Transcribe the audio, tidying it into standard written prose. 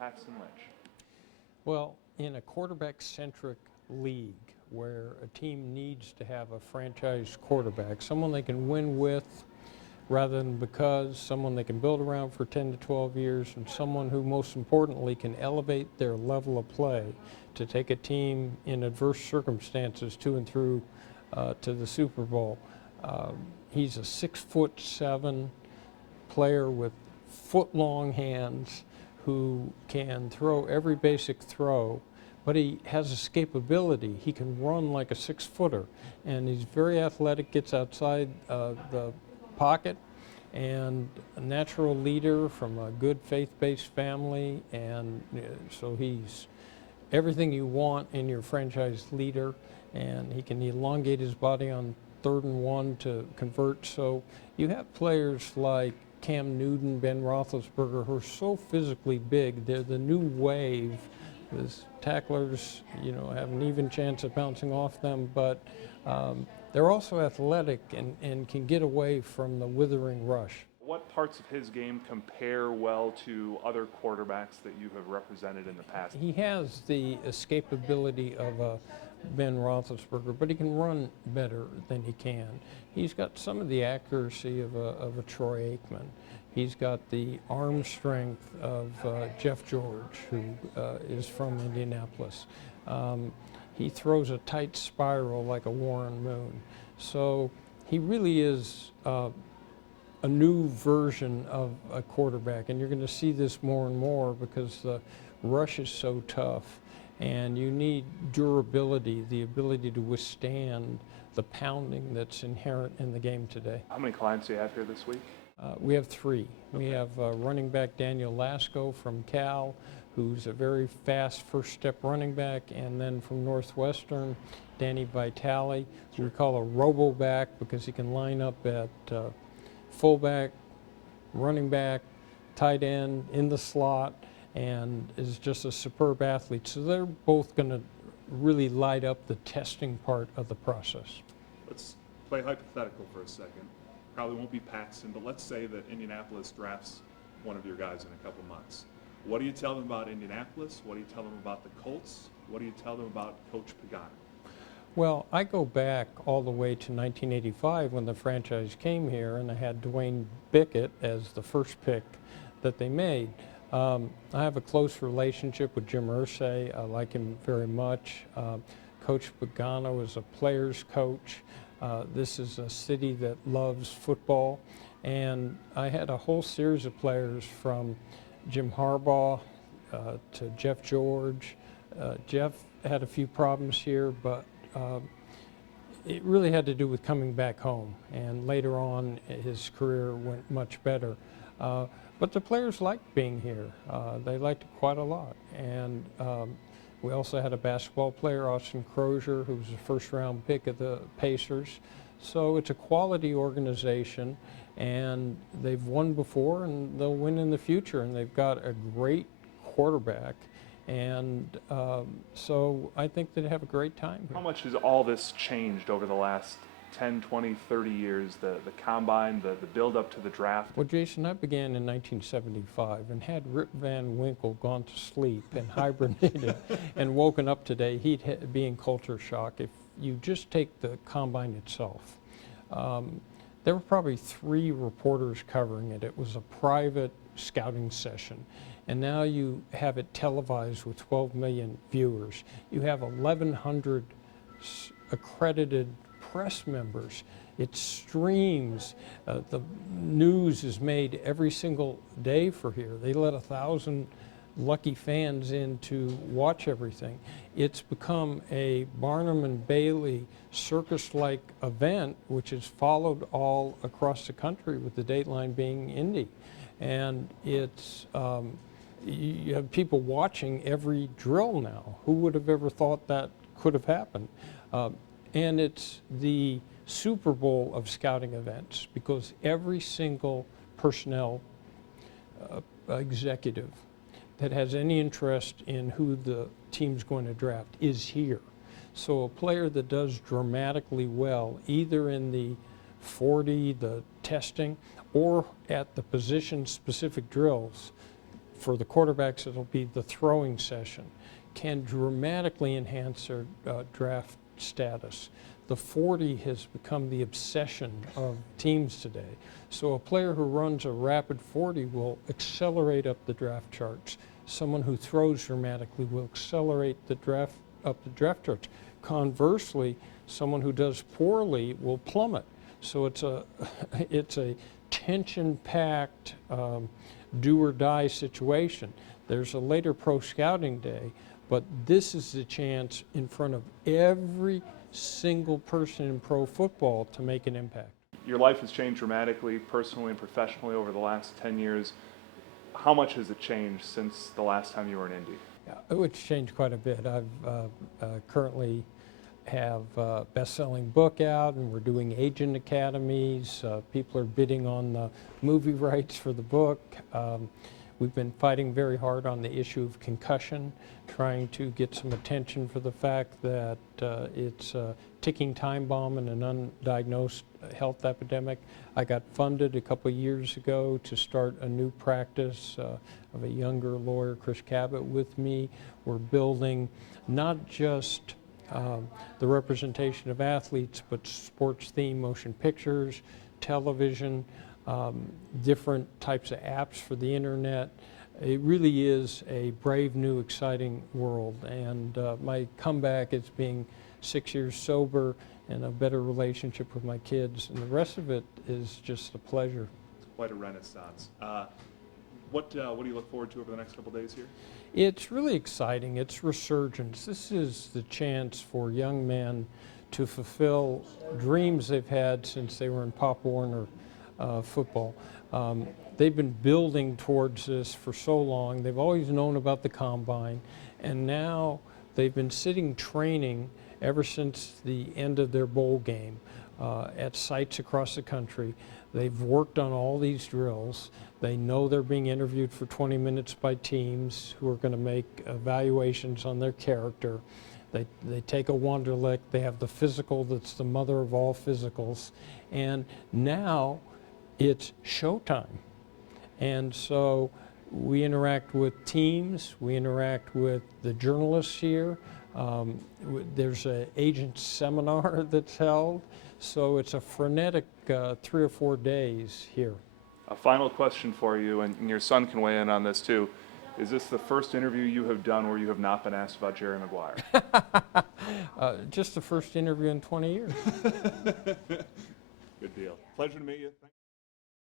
Paxton Lynch? Well, in a quarterback-centric league where a team needs to have a franchise quarterback, someone they can win with rather than because, someone they can build around for 10 to 12 years, and someone who most importantly can elevate their level of play to take a team in adverse circumstances to and through to the Super Bowl. He's a 6'7" player with foot-long hands who can throw every basic throw, but he has escapability. He can run like a 6-footer, and he's very athletic, gets outside the pocket, and a natural leader from a good faith-based family, and so he's everything you want in your franchise leader, and he can elongate his body on 3rd and 1 to convert. So you have players like Cam Newton, Ben Roethlisberger, who are so physically big. They're the new wave. The tacklers, have an even chance of bouncing off them, but they're also athletic and can get away from the withering rush. What parts of his game compare well to other quarterbacks that you have represented in the past? He has the escapability of a Ben Roethlisberger, but he can run better than he can. He's got some of the accuracy of a Troy Aikman. He's got the arm strength of Jeff George, who is from Indianapolis. He throws a tight spiral like a Warren Moon. So he really is a new version of a quarterback, and you're going to see this more and more because the rush is so tough, and you need durability, the ability to withstand the pounding that's inherent in the game today. How many clients do you have here this week? We have 3. We have running back Daniel Lasco from Cal, who's a very fast first-step running back, and then from Northwestern, Danny Vitale, who we call a robo-back because he can line up at fullback, running back, tight end, in the slot, and is just a superb athlete. So they're both going to really light up the testing part of the process. Let's play hypothetical for a second. Probably won't be Paxton, but let's say that Indianapolis drafts one of your guys in a couple months. What do you tell them about Indianapolis? What do you tell them about the Colts? What do you tell them about Coach Pagano? Well, I go back all the way to 1985 when the franchise came here, and I had Dwayne Bickett as the first pick that they made. I have a close relationship with Jim Irsay. I like him very much. Coach Pagano is a player's coach. This is a city that loves football, and I had a whole series of players from Jim Harbaugh to Jeff George. Jeff had a few problems here, but it really had to do with coming back home, and later on his career went much better. But the players liked being here. They liked it quite a lot. And we also had a basketball player, Austin Crozier, who was a first-round pick of the Pacers. So it's a quality organization, and they've won before, and they'll win in the future, and they've got a great quarterback. And so I think they'd have a great time here. How much has all this changed over the last 10, 20, 30 years, the combine, the build up to the draft? Well, Jason, I began in 1975, and had Rip Van Winkle gone to sleep and hibernated and woken up today, he'd be in culture shock. If you just take the combine itself, there were probably 3 reporters covering it. It was a private scouting session. And now you have it televised with 12 million viewers. You have 1,100 accredited press members. It streams. The news is made every single day for here. They let 1,000 lucky fans in to watch everything. It's become a Barnum and Bailey circus-like event, which is followed all across the country, with the dateline being Indy. And it's you have people watching every drill now. Who would have ever thought that could have happened? And it's the Super Bowl of scouting events, because every single personnel executive that has any interest in who the team's going to draft is here. So a player that does dramatically well, either in the 40, the testing, or at the position-specific drills, For the quarterbacks, it'll be the throwing session, can dramatically enhance their draft status. The 40 has become the obsession of teams today. So a player who runs a rapid 40 will accelerate up the draft charts. Someone who throws dramatically will accelerate up the draft charts. Conversely, someone who does poorly will plummet. So it's a tension-packed do or die situation. There's a later pro scouting day, but this is the chance in front of every single person in pro football to make an impact. Your life has changed dramatically, personally and professionally, over the last 10 years. How much has it changed since the last time you were in Indy? Yeah, it's changed quite a bit. I've currently have a best-selling book out, and we're doing agent academies. People are bidding on the movie rights for the book. We've been fighting very hard on the issue of concussion, trying to get some attention for the fact that it's a ticking time bomb in an undiagnosed health epidemic. I got funded a couple years ago to start a new practice of a younger lawyer, Chris Cabot, with me. We're building not just the representation of athletes, but sports-themed motion pictures, television, different types of apps for the internet. It really is a brave, new, exciting world. And my comeback is being 6 years sober and a better relationship with my kids. And the rest of it is just a pleasure. It's quite a renaissance. What do you look forward to over the next couple days here? It's really exciting. It's resurgence. This is the chance for young men to fulfill dreams they've had since they were in Pop Warner football. They've been building towards this for so long. They've always known about the combine, and now they've been sitting training ever since the end of their bowl game at sites across the country. They've worked on all these drills. They know they're being interviewed for 20 minutes by teams who are going to make evaluations on their character. They take a Wonderlic. They have the physical that's the mother of all physicals. And now it's showtime. And so we interact with teams. We interact with the journalists here. There's an agent seminar that's held. So it's a frenetic 3 or 4 days here. A final question for you, and your son can weigh in on this too. Is this the first interview you have done where you have not been asked about Jerry Maguire? Just the first interview in 20 years. Good deal. Pleasure to meet you.